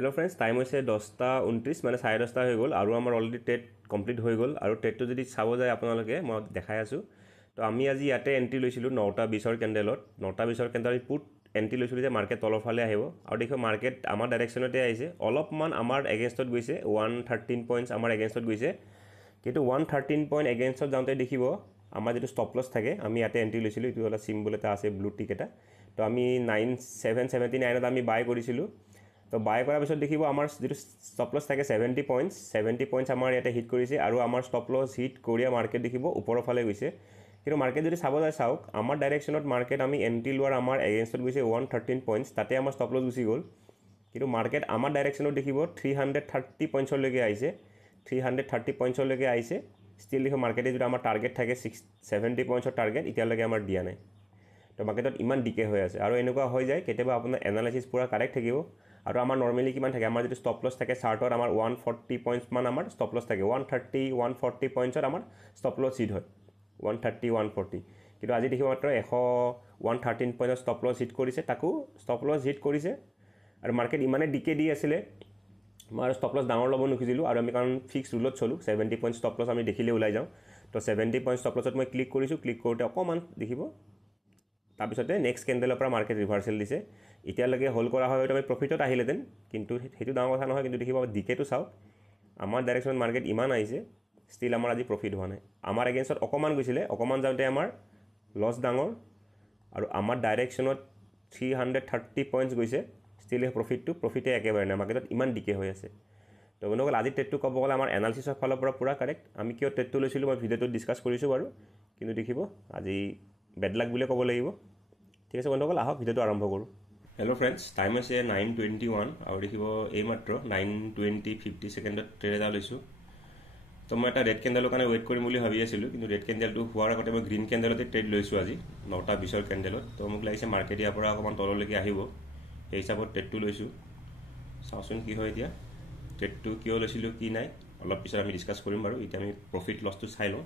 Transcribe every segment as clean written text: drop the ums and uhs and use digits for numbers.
Hello friends time होइसे 10:29 মানে 10:30 হৈ গ'ল আৰু আমাৰ অলৰেডি টেট কমপ্লিট হৈ গ'ল আৰু টেটটো যদি চাব যায় আপোনালোকে মই দেখাই আছোঁ তো আমি আজি ইয়াতে এন্ট্ৰি লৈছিলোঁ 9:20 কেণ্ডেলত 9:20 কেণ্ডেলত আমি পুট এন্ট্ৰি লৈছিলোঁ যে মাৰ্কেট তলৰ ফালে আহিব আৰু দেখো মাৰ্কেট আমাৰ ডাইৰেকশ্যনতে আহিছে অলপমান আমাৰ এগেইনষ্টত গৈছে 113 পইণ্টছ আমাৰ এগেইনষ্টত গৈছে কিন্তু 113 পইণ্ট এগেইনষ্টত যাওঁতে দেখিব আমাৰ যেটো ষ্টপ লছ থাকে আমি ইয়াতে এন্ট্ৰি লৈছিলোঁ এইটো এটা সিম্বল এটা আছে ব্লু টিক এটা তো আমি 9779 ত আমি বাই কৰিছিলোঁ তো বাই কৰাৰ পিছত দেখিব আমাৰ যেটো ষ্টপ লছ থাকে 70 পইণ্টছ আমাৰ ইয়াতে হিট কৰিছে আৰু আমাৰ ষ্টপ লছ হিট কৰিয়া মাৰ্কেট দেখিব ওপৰৰ ফালে গৈছে কিন্তু মাৰ্কেট যদি চাব যায় চাওক আমাৰ ডাইৰেকশ্যনত মাৰ্কেট আমি এন্ট্ৰি লোৱাৰ আমাৰ এগেইনষ্টত গৈছে 113 পইণ্টছ তাতে আমাৰ ষ্টপ লছ গুচি গ'ল কিন্তু মাৰ্কেট আমাৰ ডাইৰেকশ্যনত দেখিব 330 পইণ্টছলৈকে আহিছে 330 পইণ্টছলৈকে আহিছে ষ্টিল দেখো মাৰ্কেটে যদি আমাৰ টাৰ্গেট থাকে 70 পইণ্টছৰ টাৰ্গেট এতিয়ালৈকে আমাৰ দিয়া নাই তো মাৰ্কেটত ইমান ডিকে হৈ আছে আৰু এনেকুৱা হৈ যায় কেতিয়াবা আপোনাৰ এনালাইসিস পুৰা কাৰেক্ট থাকিব আৰু আমাৰ নৰমালি কিমান থাকে আমাৰ যেটো ষ্টপ লছ থাকে চাৰ্টত আমাৰ 140 পইণ্টছ মান আমাৰ ষ্টপ লছ থাকে 130 140 পইণ্টছত আমাৰ ষ্টপ লছ হিট হয় 130 140 কিন্তু আজি দেখিব মাত্ৰ 113 পইণ্টৰ ষ্টপ লছ হিট কৰিছে তাকো ষ্টপ লছ হিট কৰিছে আৰু মাৰ্কেট ইমানে ডিকে দি আছিল মই ষ্টপ লছ ডাঙৰ ল'ব নোখোজিলোঁ আৰু আমি কাৰণ ফিক্স ৰুলত চলো 70 পইণ্ট ষ্টপ লছ আমি দেখিলে ওলাই যাওঁ তো 70 পইণ্ট ষ্টপ লছত মই ক্লিক কৰিছোঁ ক্লিক কৰোঁতে অকমান দেখিব তাৰপিছতে নেক্সট কেণ্ডেলৰ পৰা মাৰ্কেট ৰিভাৰ্সেল দিছে এতিয়ালৈকে হোল্ড কৰা হয় আমি প্ৰফিটত আহিলেতেন কিন্তু হেতু ডাঙৰ কথা নহয় কিন্তু দেখিব ডিকেটো চাওক আমাৰ ডাইৰেকশ্যন মাৰ্কেট ইমান আহিছে ষ্টিল আমাৰ আজি প্ৰফিট হোৱা নাই আমাৰ এগেইনষ্টত অকমান গৈছিলে অকমান যাওঁতে আমাৰ লছ ডাঙৰ আৰু আমাৰ ডাইৰেকশ্যনত 330 পইণ্টছ গৈছে ষ্টিল প্ৰফিটে একেবাৰে নাই মাৰ্কেটত ইমান ডিকে হৈ আছে তো বন্ধুসকল আজি ট্ৰেডটো ক'ব গ'লে আমাৰ এনালাইসিছৰ ফালৰ পৰা পুৰা কাৰেক্ট আমি কিয় ট্ৰেডটো লৈছিলোঁ মই ভিডিঅ'টোত ডিছকাছ কৰিছোঁ বাৰু কিন্তু দেখিব আজি বেড লাক বুলিয়ে ক'ব লাগিব ঠিক আছে বন্ধুসকল আহক ভিডিঅ'টো আৰম্ভ কৰোঁ হেল্ল' ফ্ৰেণ্ডছ টাইম হৈছে 9:21 আৰু দেখিব এইমাত্ৰ 9:20 50 ছেকেণ্ডত ট্ৰেড এটা লৈছোঁ তো মই এটা ৰেড কেণ্ডেলৰ কাৰণে ৱেইট কৰিম বুলি ভাবি আছিলোঁ কিন্তু ৰেড কেণ্ডেলটো হোৱাৰ আগতে মই গ্ৰীণ কেণ্ডেলতে ট্ৰেড লৈছোঁ আজি 9:20 কেণ্ডেলত তো মোক লাগিছে মাৰ্কেট ইয়াৰ পৰা অকণমান তললৈকে আহিব সেই হিচাপত ট্ৰেডটো লৈছোঁ চাওঁচোন কি হয় এতিয়া ট্ৰেডটো কিয় লৈছিলোঁ কি নাই অলপ পিছত আমি ডিছকাছ কৰিম বাৰু এতিয়া আমি প্ৰফিট লছটো চাই লওঁ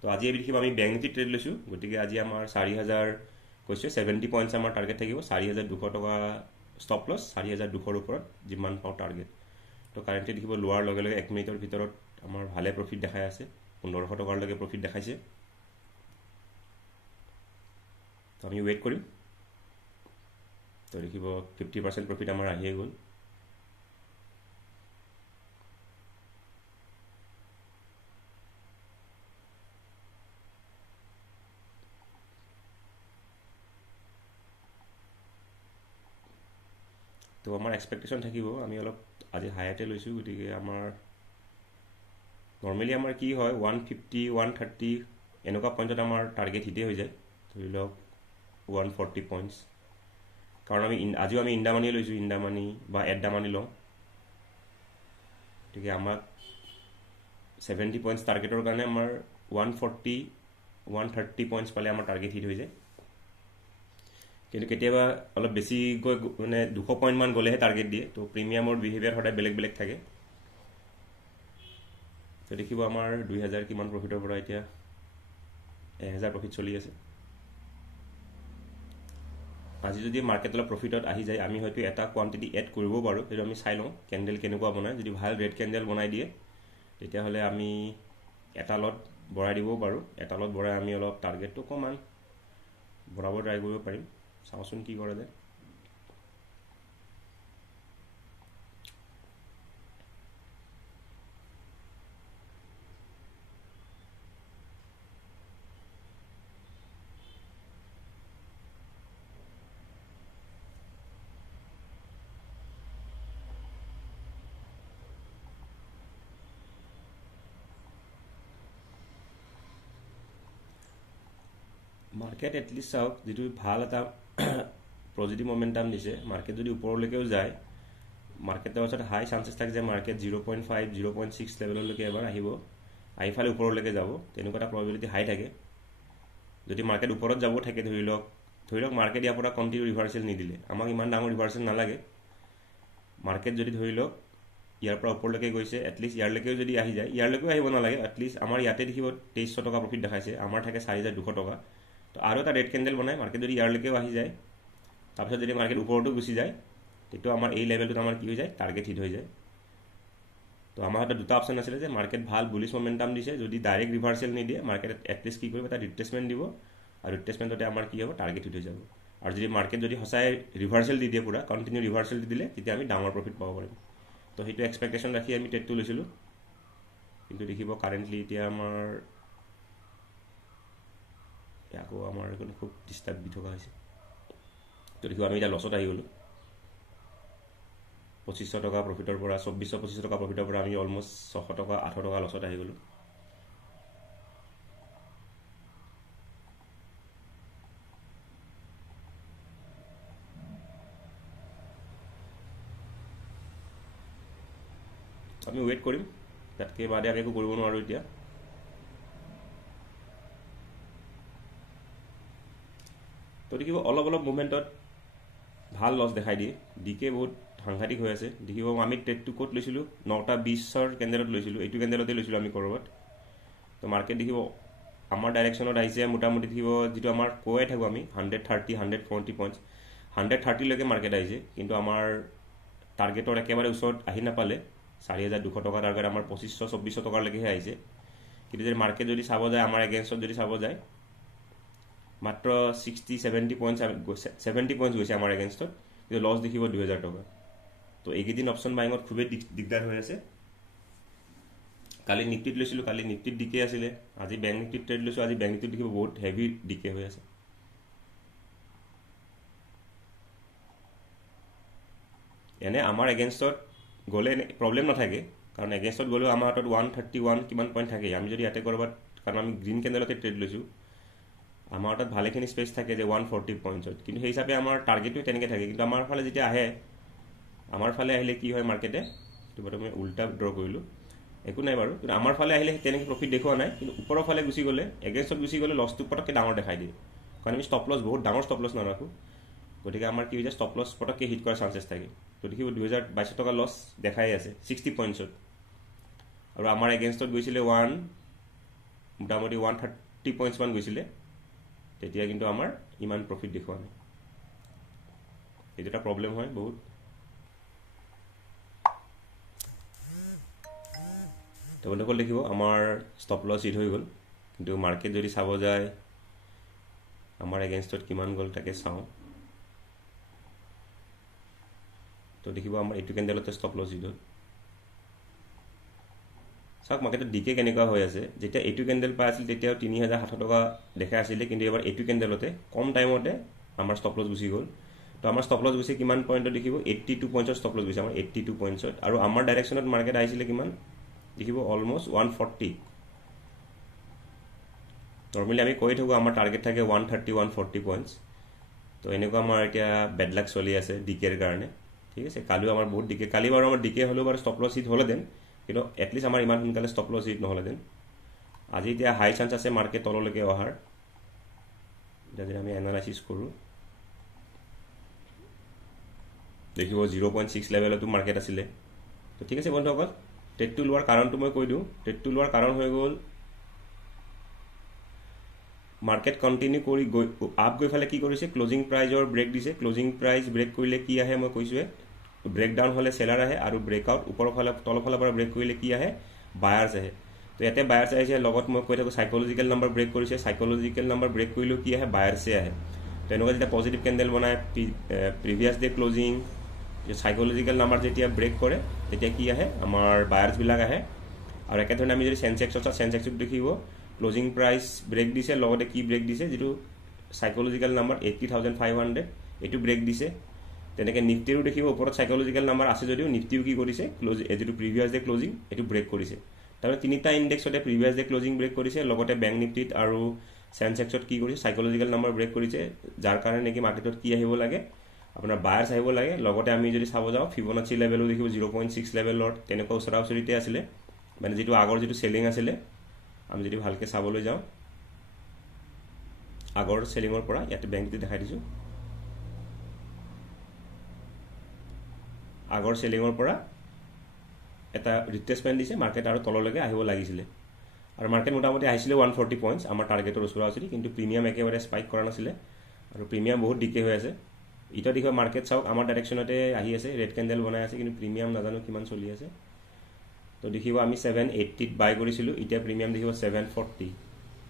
তো আজি দেখিব আমি বেংক নিফটি ট্ৰেড লৈছোঁ গতিকে আজি আমাৰ 4000 কৈছে 70 পইণ্টছ আমাৰ টাৰ্গেট থাকিব 4200 টকা ষ্টপ লছ 4200 ওপৰত যিমান পাওঁ টাৰ্গেট তো কাৰেণ্টলি দেখিব লোৱাৰ লগে লগে 1 মিনিটৰ ভিতৰত আমাৰ ভালে প্ৰফিট দেখাই আছে 1500 টকালৈকে প্ৰফিট দেখাইছে তো আমি ৱেইট কৰিম তো দেখিব 50% প্ৰফিট আমাৰ আহিয়ে গ'ল তো আমাৰ এক্সপেক্টেশ্যন থাকিব আমি অলপ আজি হাইতে লৈছোঁ গতিকে আমাৰ নৰ্মেলি আমাৰ কি হয় 150 130 এনেকুৱা পইণ্টত আমাৰ টাৰ্গেট হিটে হৈ যায় ধৰি লওক 140 পইণ্টছ কাৰণ আমি আজিও আমি ইণ্ডামানি লৈছোঁ ইণ্ডামানি বা এডামানি লওঁ গতিকে আমাক 70 পইণ্টছ টাৰ্গেটৰ কাৰণে আমাৰ 140 130 পইণ্টছ পালে আমাৰ টাৰ্গেট হিট হৈ যায় কিন্তু কেতিয়াবা অলপ বেছি গৈ মানে 200 পইণ্ট মান গ'লেহে টাৰ্গেট দিয়ে তো প্ৰিমিয়ামৰ বিহেভিয়াৰ সদায় বেলেগ বেলেগ থাকে তো দেখিব আমাৰ 2000 কিমান প্ৰফিটৰ পৰা এতিয়া 1000 প্ৰফিট চলি আছে আজি যদি মাৰ্কেট অলপ প্ৰফিটত আহি যায় আমি হয়তো এটা কোৱান্টিটি এড কৰিব পাৰোঁ সেইটো আমি চাই লওঁ কেণ্ডেল কেনেকুৱা বনায় যদি ভাল ৰেড কেণ্ডেল বনাই দিয়ে তেতিয়াহ'লে আমি এটা লট বঢ়াই দিবও পাৰোঁ এটা লট বঢ়াই আমি অলপ টাৰ্গেটটো অকণমান বঢ়াব ট্ৰাই কৰিব পাৰিম চাওঁচোন কি কৰে যায় মাৰ্কেট এটলিষ্ট চাওক যিটো ভাল এটা পজিটিভ মমেণ্টাম দিছে মাৰ্কেট যদি ওপৰলৈকেও যায় মাৰ্কেটৰ পাছত হাই চান্সেছ থাকে যে মাৰ্কেট 0.5 0.6 লেভেললৈকে এবাৰ আহিব আহিফালে ওপৰলৈকে যাব তেনেকুৱা এটা প্ৰবেবিলিটি হাই থাকে যদি মাৰ্কেট ওপৰত যাব থাকে ধৰি লওক মাৰ্কেট ইয়াৰ পৰা কণ্টিনিউ ৰিভাৰ্সেল নিদিলে আমাক ইমান ডাঙৰ ৰিভাৰ্সেল নালাগে মাৰ্কেট যদি ধৰি লওক ইয়াৰ পৰা ওপৰলৈকে গৈছে এটলিষ্ট ইয়াৰলৈকেও যদি আহি যায় ইয়াৰলৈকেও আহিব নালাগে এটলিষ্ট আমাৰ ইয়াতে দেখিব 2300 টকা প্ৰফিট দেখাইছে আমাৰ থাকে 4200 টকা তো আৰু এটা ৰেড কেণ্ডেল বনায় মাৰ্কেট যদি ইয়াৰলৈকেও আহি যায় তাৰপিছত যদি মাৰ্কেট ওপৰতো গুচি যায় তেতিয়া আমাৰ এই লেভেলটোত আমাৰ কি হৈ যায় টাৰ্গেট হিট হৈ যায় তো আমাৰ হাতত দুটা অপশ্যন আছিলে যে মাৰ্কেট ভাল বুলিছ মমেণ্টাম দিছে যদি ডাইৰেক্ট ৰিভাৰ্চেল নিদিয়ে মাৰ্কেট এটলিষ্ট কি কৰিব এটা ৰিট্ৰেচমেণ্ট দিব আৰু ৰিট্ৰেচমেণ্টতে আমাৰ কি হ'ব টাৰ্গেট হিট হৈ যাব আৰু যদি মাৰ্কেট যদি সঁচাই ৰিভাৰ্চেল দি দিয়ে পুৰা কণ্টিনিউ ৰিভাৰ্চেল দি দিলে তেতিয়া আমি ডাঙৰ প্ৰফিট পাব পাৰিম তো সেইটো এক্সপেক্টেশ্যন ৰাখি আমি ট্ৰেডটো লৈছিলোঁ কিন্তু দেখিব কাৰেণ্টলি এতিয়া আমাৰ আকৌ আমাৰ খুব ডিষ্টাৰ্ব দি থকা হৈছে তো দেখিব আমি এতিয়া লছত আহি গ'লোঁ 2500 টকা প্ৰফিটৰ পৰা 2425 টকা প্ৰফিটৰ পৰা আমি অলমষ্ট 600 টকা 800 টকা লছত আহি গ'লোঁ আমি ৱেইট কৰিম তাতকৈ বাদে আমি একো কৰিব নোৱাৰোঁ এতিয়া তো দেখিব অলপ অলপ মুভমেণ্টত ভাল লছ দেখাই দিয়ে ডিকে বহুত সাংঘাতিক হৈ আছে দেখিব আমি ট্ৰেডটো ক'ত লৈছিলোঁ 9টা 20ৰ কেণ্ডেলত লৈছিলোঁ এইটো কেণ্ডেলতে লৈছিলোঁ আমি ক'ৰবাত তো মাৰ্কেট দেখিব আমাৰ ডাইৰেকশ্যনত আহিছে মোটামুটি দেখিব যিটো আমাৰ কৈয়ে থাকোঁ আমি 130 140 পইণ্টছ 130লৈকে মাৰ্কেট আহিছে কিন্তু আমাৰ টাৰ্গেটৰ একেবাৰে ওচৰত আহি নাপালে 4200 টকা টাৰ্গেট আমাৰ 2500-2400 টকালৈকেহে আহিছে কিন্তু যদি মাৰ্কেট যদি চাব যায় আমাৰ এগেইনষ্টত যদি চাব যায় মাত্ৰ 60-70 পইণ্টছ 70 পইণ্টছ গৈছে আমাৰ এগেইনষ্টত কিন্তু লছ দেখিব 2000 টকা তো এইকেইদিন অপশ্যন বাইঙত খুবেই দিগদাৰ হৈ আছে কালি নিফটিত লৈছিলোঁ কালি নিফটিত ডিকে আছিলে আজি বেংক নিফটিত ট্ৰেড লৈছোঁ আজি বেংক নিফটিত দেখিব বহুত হেভি ডিকে হৈ আছে এনে আমাৰ এগেইনষ্টত গ'লে প্ৰব্লেম নাথাকে কাৰণ এগেইনষ্টত গ'লেও আমাৰ হাতত 131 কিমান পইণ্ট থাকে আমি যদি ইয়াতে ক'ৰবাত কাৰণ আমি গ্ৰীণ কেণ্ডেলতে ট্ৰেড লৈছোঁ আমাৰ হাতত ভালেখিনি স্পেচ থাকে যে 140 পইণ্টছত কিন্তু সেই হিচাপে আমাৰ টাৰ্গেটটো তেনেকৈ থাকে কিন্তু আমাৰ ফালে যেতিয়া আহে আমাৰ ফালে আহিলে কি হয় মাৰ্কেটে সেইটো বাৰু মই উল্টা ড্ৰ কৰিলোঁ একো নাই বাৰু কিন্তু আমাৰ ফালে আহিলে তেনেকৈ প্ৰফিট দেখুওৱা নাই কিন্তু ওপৰৰ ফালে গুচি গ'লে এগেইনষ্টত গুচি গ'লে লছটো পটককৈ ডাঙৰ দেখাই দিয়ে কাৰণ আমি ষ্টপ লছ বহুত ডাঙৰ ষ্টপ লছ নাৰাখোঁ গতিকে আমাৰ কি হৈ যায় ষ্টপ লছ পটককৈ হিট কৰাৰ চান্সেছ থাকে তো দেখিব 2022 টকা লছ দেখাই আছে 60 পইণ্টছত আৰু আমাৰ এগেইনষ্টত গৈছিলে মোটামুটি 130 পইণ্টছমান গৈছিলে তেতিয়া কিন্তু আমাৰ ইমান প্ৰফিট দেখুওৱা নাই এইটো এটা প্ৰব্লেম হয় বহুত তো বন্ধুসকল দেখিব আমাৰ ষ্টপ লছ হিট হৈ গ'ল কিন্তু মাৰ্কেট যদি চাব যায় আমাৰ এগেইনষ্টত কিমান গ'ল তাকে চাওঁ তো দেখিব আমাৰ এইটো কেণ্ডেলতে ষ্টপ লছ হিট হ'ল চাওক মাৰ্কেটত ডিকে কেনেকুৱা হৈ আছে যেতিয়া এইটো কেণ্ডেল পাই আছিল তেতিয়াও 3700 টকা দেখাই আছিলে কিন্তু এবাৰ এইটো কেণ্ডেলতে কম টাইমতে আমাৰ ষ্টপ লছ গুচি গ'ল তো আমাৰ ষ্টপ লছ গুচি কিমান পইণ্টত দেখিব 82 পইণ্টছত ষ্টপ লছ গৈছে আমাৰ 82 পইণ্টছত আৰু আমাৰ ডাইৰেকশ্যনত মাৰ্কেট আহিছিলে কিমান দেখিব অলমষ্ট 140 নৰ্মেলি আমি কৈ থাকোঁ আমাৰ টাৰ্গেট থাকে 130-140 পইণ্টছ তো এনেকুৱা আমাৰ এতিয়া বেড লাক চলি আছে ডিকেৰ কাৰণে ঠিক আছে কালিও আমাৰ বহুত ডিকে কালি বাৰু আমাৰ ডিকে হ'লেও বাৰু ষ্টপ লছ হিট হ'লেহেঁতেন কিন্তু এটলিষ্ট আমাৰ ইমান সোনকালে ষ্টপ লছ হিট নহ'লেহেঁতেন আজি এতিয়া হাই চান্স আছে মাৰ্কেট তললৈকে অহাৰ এতিয়া যদি আমি এনালাইচিছ কৰোঁ দেখিব 0.6 লেভেলতো মাৰ্কেট আছিলে তো ঠিক আছে বন্ধুসকল ট্ৰেডটো লোৱাৰ কাৰণটো মই কৈ দিওঁ ট্ৰেডটো লোৱাৰ কাৰণ হৈ গ'ল মাৰ্কেট কণ্টিনিউ কৰি গৈ আপ গৈ ফালে কি কৰিছে ক্লজিং প্ৰাইজৰ ব্ৰেক দিছে ক্লজিং প্ৰাইজ ব্ৰেক কৰিলে কি আহে মই কৈছোঁৱে ব্ৰেক ডাউন হ'লে চেলাৰ আহে আৰু ব্ৰেকআউট ওপৰৰ ফালে তলৰ ফালৰ পৰা ব্ৰেক কৰিলে কি আহে বায়াৰ্ছ আহে তো ইয়াতে বায়াৰ্ছ আহিছে লগত মই কৈ থাকোঁ চাইক'লজিকেল নাম্বাৰ ব্ৰেক কৰিছে চাইক'লজিকেল নাম্বাৰ ব্ৰেক কৰিলেও কি আহে বায়াৰ্ছে আহে তেনেকুৱা যেতিয়া পজিটিভ কেণ্ডেল বনায় previous day closing psychological number যেতিয়া ব্ৰেক কৰে তেতিয়া কি আহে আমাৰ বায়াৰ্ছবিলাক আহে আৰু একেধৰণে আমি যদি চেনচেক্সত চাওঁ চেনচেক্সত দেখিব ক্লজিং প্ৰাইচ ব্ৰেক দিছে লগতে কি ব্ৰেক দিছে যিটো চাইক'লজিকেল নাম্বাৰ 80,500 এইটো ব্ৰেক দিছে তেনেকৈ নিফটিৰো দেখিব ওপৰত চাইক'লজিকেল নাম্বাৰ আছে যদিও নিফটিও কি কৰিছে যিটো প্ৰিভিয়াছ ডে ক্লজিং এইটো ব্ৰেক কৰিছে তাৰমানে তিনিটা ইণ্ডেক্সতে প্ৰিভিয়াছ ডে ক্লজিং ব্ৰেক কৰিছে লগতে বেংক নিফটিত আৰু চেনচেক্সত কি কৰিছে চাইক'লজিকেল নাম্বাৰ ব্ৰেক কৰিছে যাৰ কাৰণে নেকি মাৰ্কেটত কি আহিব লাগে আপোনাৰ বায়াৰ্ছ আহিব লাগে লগতে আমি যদি চাব যাওঁ ফিবনাচি লেভেলো দেখিব 0.6 লেভেলৰ তেনেকুৱা ওচৰা ওচৰিতে আছিলে মানে যিটো আগৰ যিটো চেলিং আছিলে আমি যদি ভালকৈ চাবলৈ যাওঁ আগৰ চেলিঙৰ পৰা ইয়াতে বেংকটো দেখাই দিছোঁ আগৰ চেলিঙৰ পৰা এটা ৰিট্ৰেচমেণ্ট দিছে মাৰ্কেট আৰু তললৈকে আহিব লাগিছিলে আৰু মাৰ্কেট মোটামুটি আহিছিলে 140 পইণ্টছ আমাৰ টাৰ্গেটৰ ওচৰা ওচৰি কিন্তু প্ৰিমিয়াম একেবাৰে স্পাইক কৰা নাছিলে আৰু প্ৰিমিয়াম বহুত ডিকে হৈ আছে এতিয়া দেখিব মাৰ্কেট চাওক আমাৰ ডাইৰেকশ্যনতে আহি আছে, ৰেড কেণ্ডেল বনাই আছে, কিন্তু প্ৰিমিয়াম নাজানো কিমান চলি আছে। তো দেখিব আমি 780ত বাই কৰিছিলোঁ, এতিয়া প্ৰিমিয়াম দেখিব 740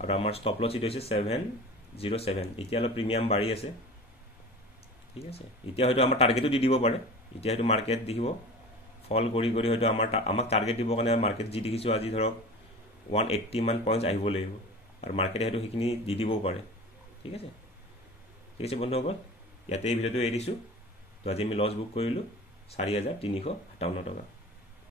আৰু আমাৰ ষ্টপ লছ এইটো হৈছে 707। এতিয়া অলপ প্ৰিমিয়াম বাঢ়ি আছে, ঠিক আছে। এতিয়া হয়তো আমাৰ টাৰ্গেটো দি দিব পাৰে, এতিয়া হয়তো মাৰ্কেট দেখিব ফল কৰি হয়তো আমাক টাৰ্গেট দিবৰ কাৰণে মাৰ্কেট যি দেখিছোঁ আজি ধৰক 180 মান পইণ্টছ আহিব লাগিব, আৰু মাৰ্কেটে হয়তো সেইখিনি দি দিবও পাৰে, ঠিক আছে। ঠিক আছে বন্ধুসকল, ইয়াতে এই ভিডিঅ'টো এৰি দিছোঁ। তো আজি আমি লছ বুক কৰিলোঁ 4,357 টকা।